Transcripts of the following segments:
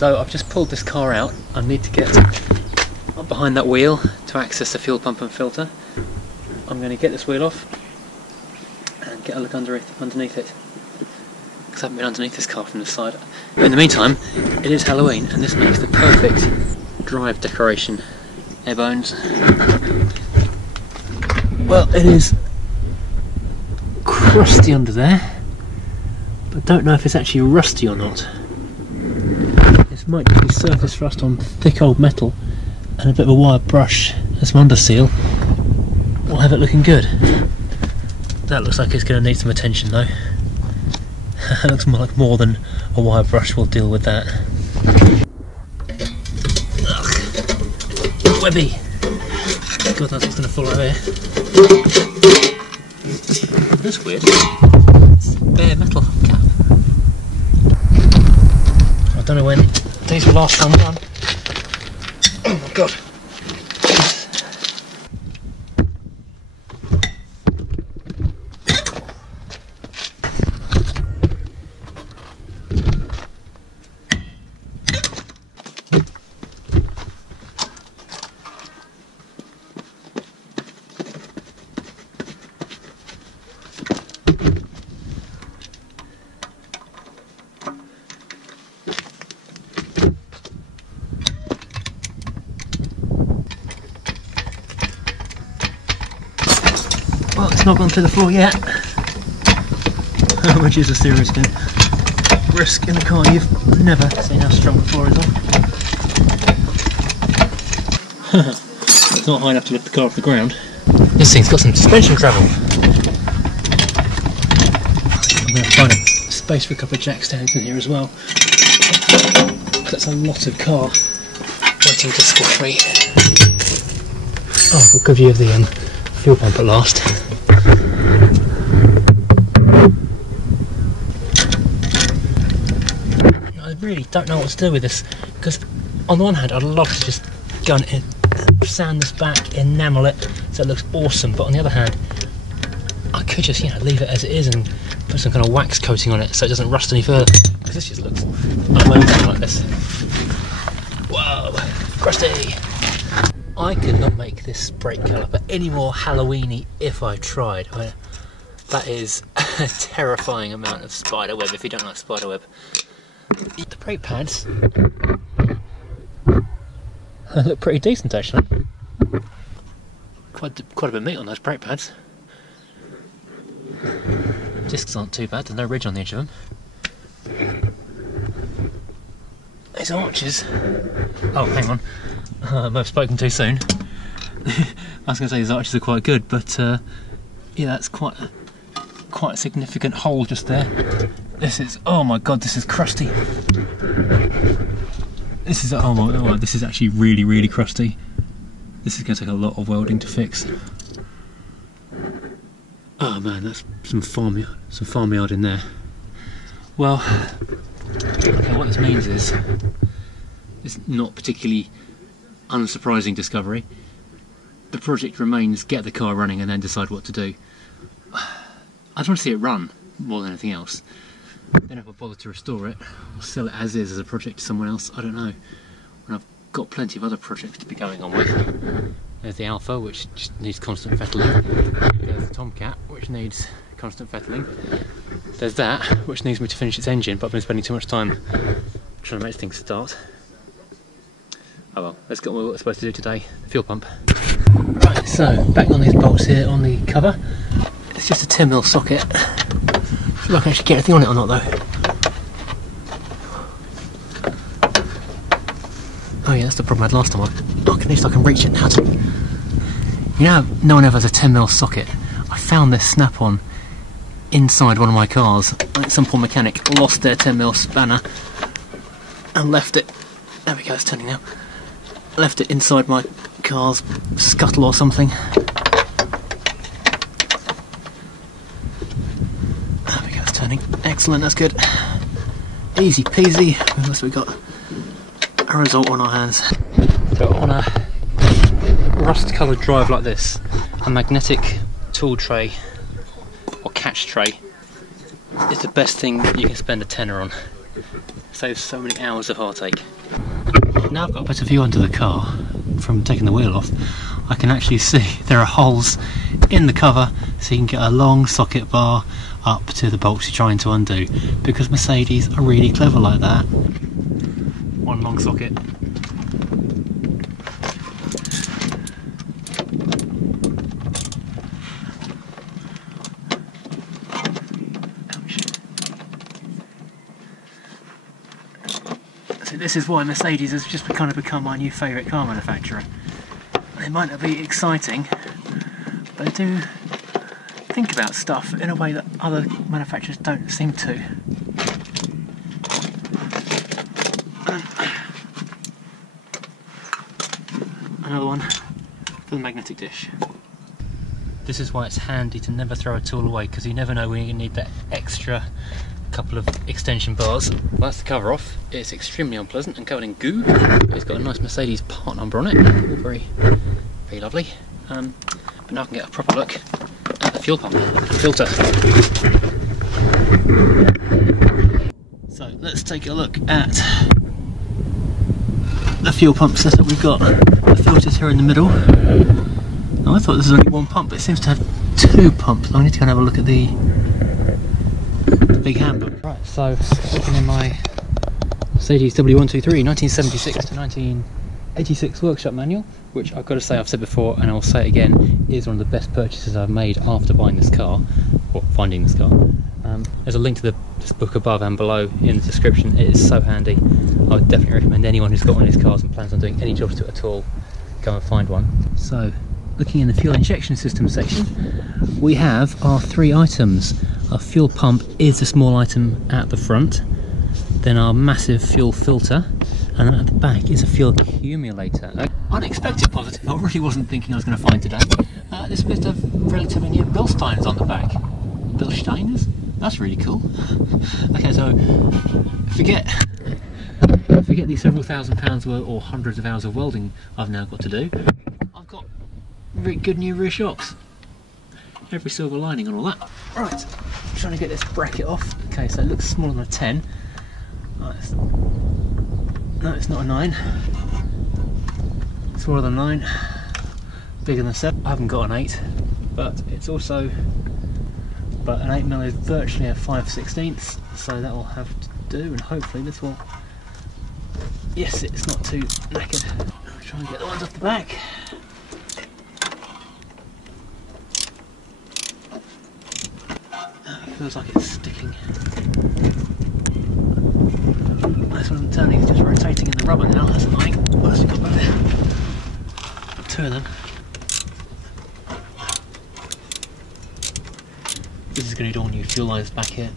So I've just pulled this car out. I need to get up behind that wheel to access the fuel pump and filter. I'm going to get this wheel off and get a look underneath it, because I haven't been underneath this car from the side. But in the meantime, it is Halloween and this makes the perfect drive decoration. Hey Bones. Well, it is crusty under there, but don't know if it's actually rusty or not. This might just be surface rust on thick old metal, and a bit of a wire brush as my under seal will have it looking good. That looks like it's going to need some attention though. It looks more like more than a wire brush will deal with that. Ugh. Webby! God knows what's going to fall out here. That's weird. It's bare metal cap. I don't know when these were last time done. Oh my god. Well, it's not gone through the floor yet, which is a serious risk in a car you've never seen how strong the floor is on. It's not high enough to lift the car off the ground. This thing's got some suspension travel. I'm going to find a space for a couple of jack stands in here as well. That's a lot of car waiting to score free. Oh, a good view of the fuel pump at last. I really don't know what to do with this, because on the one hand I'd love to just go and sand this back, enamel it so it looks awesome, but on the other hand I could just, leave it as it is and put some kind of wax coating on it so it doesn't rust any further, because this just looks amazing like this. Whoa, crusty! I could not make this brake caliper any more Halloweeny if I tried. I mean, that is a terrifying amount of spiderweb if you don't like spiderweb. The brake pads look pretty decent actually. Quite a bit of meat on those brake pads. Discs aren't too bad, there's no ridge on the edge of them. These arches. Oh, hang on. I might have spoken too soon. I was going to say these arches are quite good, but yeah, that's quite a significant hole just there. This is, oh my god, this is crusty. This is, oh my god, this is actually really, really crusty. This is going to take a lot of welding to fix. Oh man, that's some farmyard in there. Well, okay, what this means is, it's not particularly unsurprising discovery. The project remains get the car running and then decide what to do. I just want to see it run more than anything else. Then if I bother to restore it, or sell it as is as a project to someone else, I don't know. When I've got plenty of other projects to be going on with. There's the Alpha, which just needs constant fettling. There's the Tomcat, which needs constant fettling. There's that, which needs me to finish its engine, but I've been spending too much time trying to make things start. Oh well, let's get on with what we're supposed to do today, the fuel pump. Right, so back on these bolts here on the cover. It's just a 10mm socket. I feel like I should get anything on it or not though. Oh yeah, that's the problem I had last time. At least I can reach it now. You know, no one ever has a 10mm socket. I found this snap-on inside one of my cars. I think some poor mechanic lost their 10mm spanner and left it. There we go, it's turning now. Left it inside my car's scuttle or something. There we go, it's turning. Excellent, that's good. Easy peasy, unless we've got a result on our hands. So on a rust-coloured drive like this, a magnetic tool tray or catch tray is the best thing you can spend a tenner on. Saves so many hours of heartache. Now I've got a better view under the car from taking the wheel off. I can actually see there are holes in the cover, so you can get a long socket bar up to the bolts you're trying to undo, because Mercedes are really clever like that. One long socket. So this is why Mercedes has just kind of become my new favourite car manufacturer. They might not be exciting, but they do think about stuff in a way that other manufacturers don't seem to. Another one for the magnetic dish. This is why it's handy to never throw a tool away, because you never know when you need that extra couple of extension bars. Well, that's the cover off. It's extremely unpleasant and covered in goo. It's got a nice Mercedes part number on it. All very, very lovely. But now I can get a proper look at the fuel pump filter. So let's take a look at the fuel pump setup we've got. The filters here in the middle. Now I thought this was only one pump, but it seems to have two pumps. I need to go and have a look at the big handbook. Right, so looking in my Mercedes W123 1976 to 1986 workshop manual, which I've got to say, I've said before and I'll say it again, is one of the best purchases I've made after buying this car, or finding this car. There's a link to this book above and below in the description. It is so handy. I would definitely recommend anyone who's got one of these cars and plans on doing any jobs to it at all, go and find one. So, looking in the fuel injection system section, we have our three items. Our fuel pump is a small item at the front, then our massive fuel filter, and then at the back is a fuel accumulator. Unexpected positive, I really wasn't thinking I was going to find today. This bit of relatively new Bilsteins on the back. Bilsteiners? That's really cool. Okay, so forget these several £1,000s worth or hundreds of hours of welding I've now got to do. I've got good new rear shocks. Every silver lining and all that. Right, I'm trying to get this bracket off. Okay, so it looks smaller than a 10. No, it's not a 9. Smaller than 9. Bigger than 7. I haven't got an 8, but it's also, but an 8mm is virtually a 5/16, so that will have to do, and hopefully this will, yes, it's not too knackered. I'll try and get the ones off the back. Feels like it's sticking. This one turning is just rotating in the rubber now, that's annoying. What else have we got back there? Two of them. This is going to need all new fuel lines back here,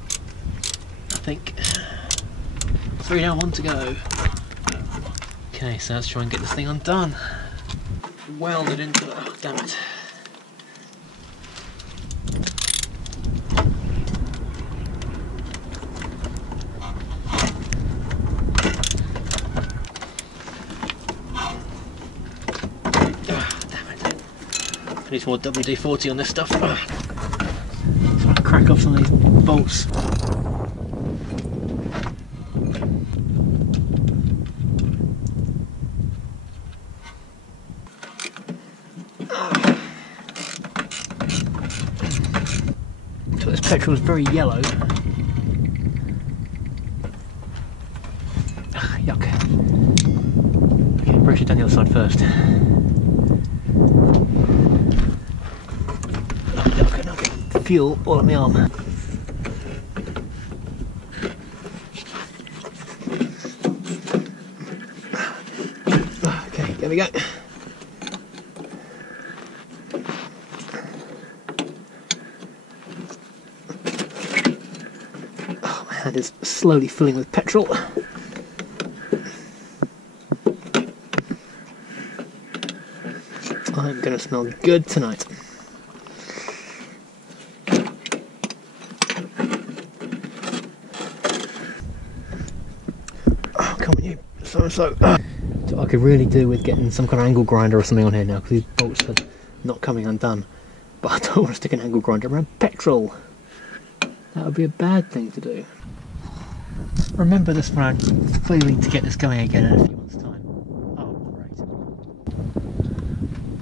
I think. 3 down, 1 to go. Okay, so let's try and get this thing undone. Welded into it, oh damn it. Need some more WD-40 on this stuff. Trying to crack off some of these bolts. So this petrol is very yellow. Yuck. Okay, brush it down the other side first. Fuel all at my arm. Okay, there we go. Oh, my hand is slowly filling with petrol. I'm gonna smell good tonight. So I could really do with getting some kind of angle grinder or something on here now, because these bolts are not coming undone. But I don't want to stick an angle grinder around petrol. That would be a bad thing to do. remember this when I'm feeling to get this going again in a few months' time. Oh, great.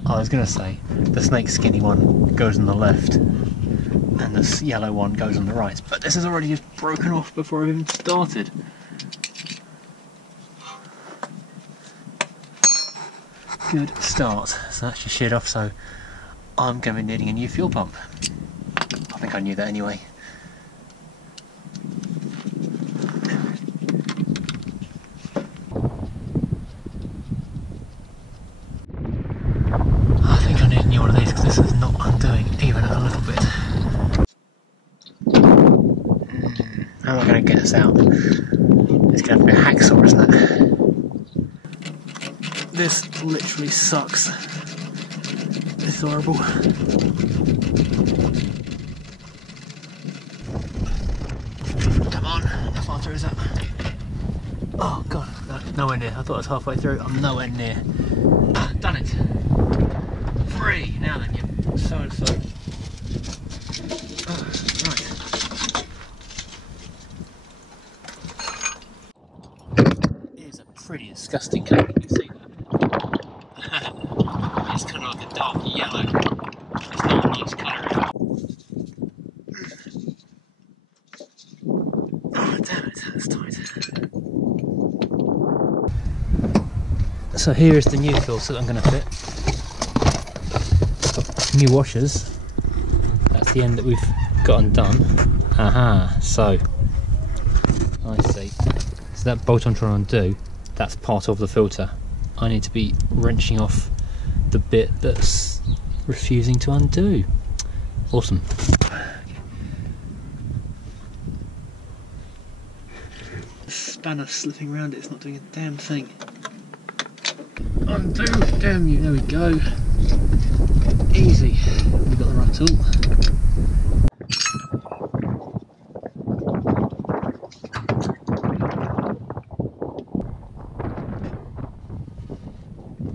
I was going to say, the snake skinny one goes on the left, and this yellow one goes on the right, but this is already just broken off before I've even started. Good start. So that's just sheared off, so I'm going to be needing a new fuel pump. I think I knew that anyway. I think I need a new one of these because this is not undoing even a little bit. How am I going to get this out? It's going to have to be a hacksaw, isn't it? This literally sucks. It's horrible. Come on, how far through is that? Oh god, no, nowhere near. I thought I was halfway through. I'm nowhere near. Done it. Free. Now then, you so and so. Right. It is a pretty disgusting colour. Can you see that? It's kind of like a dark yellow. It's not a nice colour. Oh damn it, that's tight. So here is the new filter that I'm going to fit. New washers. That's the end that we've got undone. Aha, so I see. So that bolt I'm trying to undo, that's part of the filter. I need to be wrenching off the bit that's refusing to undo. Awesome. The spanner slipping around it, it's not doing a damn thing. Undo, damn you, there we go. Easy. We've got the right tool.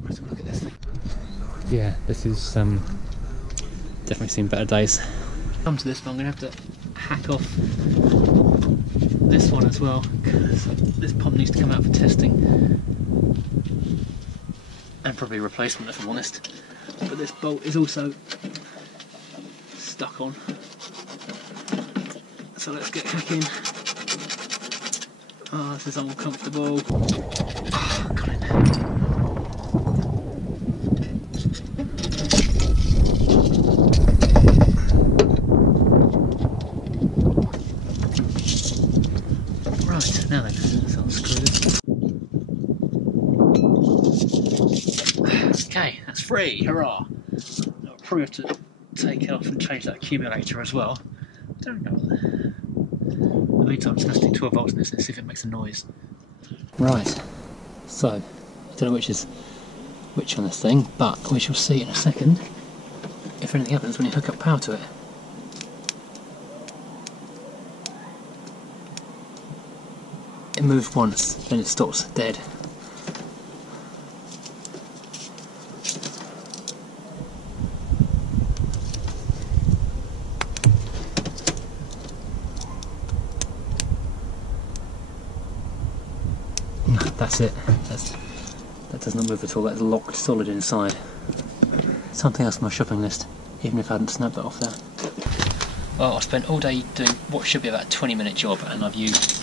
Let's have a look at this thing. Yeah, this is definitely seen better days. Come to this one, I'm going to have to hack off this one as well, because this pump needs to come out for testing and probably replacement if I'm honest. But this bolt is also stuck on, so let's get cracking. Oh, this is uncomfortable. Oh, got it. Right, now then, let's unscrew this. Okay, that's free, hurrah! I'll probably have to take it off and change that accumulator as well. I don't know. In the meantime, I'm just going to stick 12 volts in this and see if it makes a noise. Right, so, I don't know which is which on this thing, but we shall see in a second if anything happens when you hook up power to it. It moves once, then it stops dead. No, that's it. That does not move at all. That's locked solid inside. Something else on my shopping list, even if I hadn't snapped that off there. Well, I spent all day doing what should be about a 20-minute job, and I've used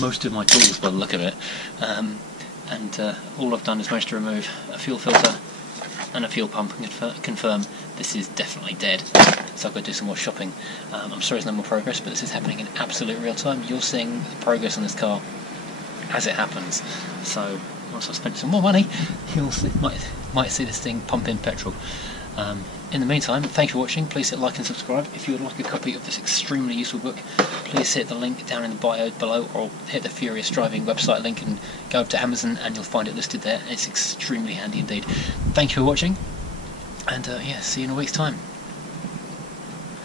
most of my tools by the look of it, and all I've done is managed to remove a fuel filter and a fuel pump and confirm this is definitely dead. So I've got to do some more shopping. I'm sorry there's no more progress, but this is happening in absolute real time. You're seeing the progress on this car as it happens. So once I've spent some more money, you'll see, might see this thing pump in petrol. In the meantime, thank you for watching. Please hit like and subscribe. If you would like a copy of this extremely useful book, please hit the link down in the bio below, or hit the Furious Driving website link and go over to Amazon and you'll find it listed there. It's extremely handy indeed. Thank you for watching, and yeah, see you in a week's time.